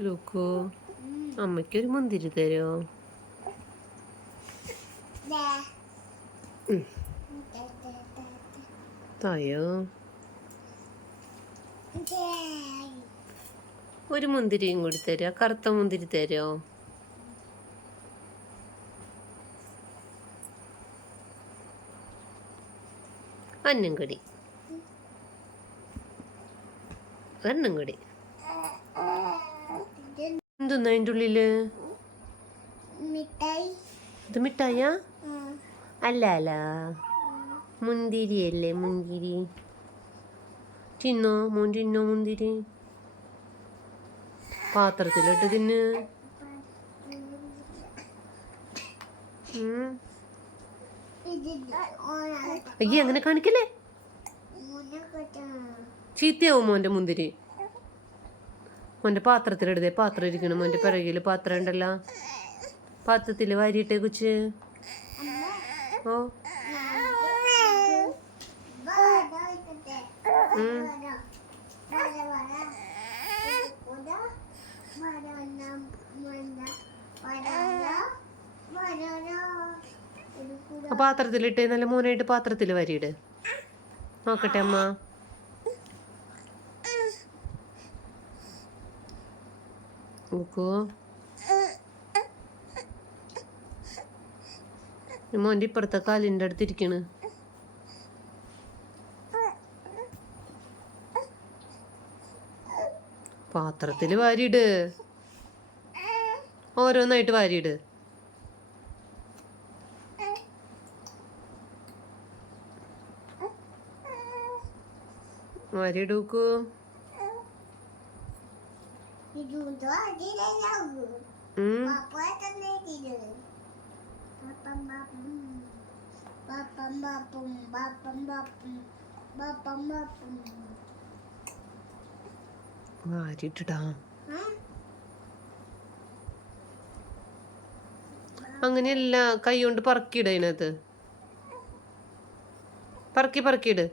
ലൂക്കു അമ്മയ്ക്കൊരു മുന്തിരി തരോ? തായോ? ഒരു മുന്തിരിയും കൂടി തരുക കറുത്ത മുന്തിരി തരോ? അന്നം കൂടി. ഒരെണ്ണം കൂടി. എന്തെന്നാ അതിന്റെ ഉള്ളിൽ? ഇത് മിഠായ? അല്ല അല്ല. മുന്തിരി അല്ലേ മുന്തിരി. തിന്നോ മോൻ തിന്നോ മുന്തിരി? പാത്രത്തിലിട്ട് തിന്ന്. അയ്യേ അങ്ങനെ കാണിക്കല്ലേ? ചീത്തയാവും മോന്റെ മുന്തിരി? മോന്റെ പാത്രത്തിലെടുത്തേ പാത്രം ഇരിക്കണം. മോന്റെ പിറകിൽ പാത്രം ഉണ്ടല്ലോ. പാത്രത്തിൽ വാരിയിട്ടേ കുച്ച്. ഓ. പാത്രത്തിലിട്ട്. നല്ല മോനായിട്ട് പാത്രത്തിൽ വരിയിട്. നോക്കട്ടെ അമ്മ. നോക്കൂ ഈ മോന്റെ ഇപ്പുറത്തെ കാലിന്റെ അടുത്തിരിക്കണ് പാത്രത്തിൽ വാരിയിട്. ഓരോന്നായിട്ട് വാരിയിട്. വാരിയിടൂക്കൂ ആ അങ്ങനെയല്ല കൈ കൊണ്ട് പറക്കിയിട അതിനകത്ത്. പറക്കി പറക്കിയിട്.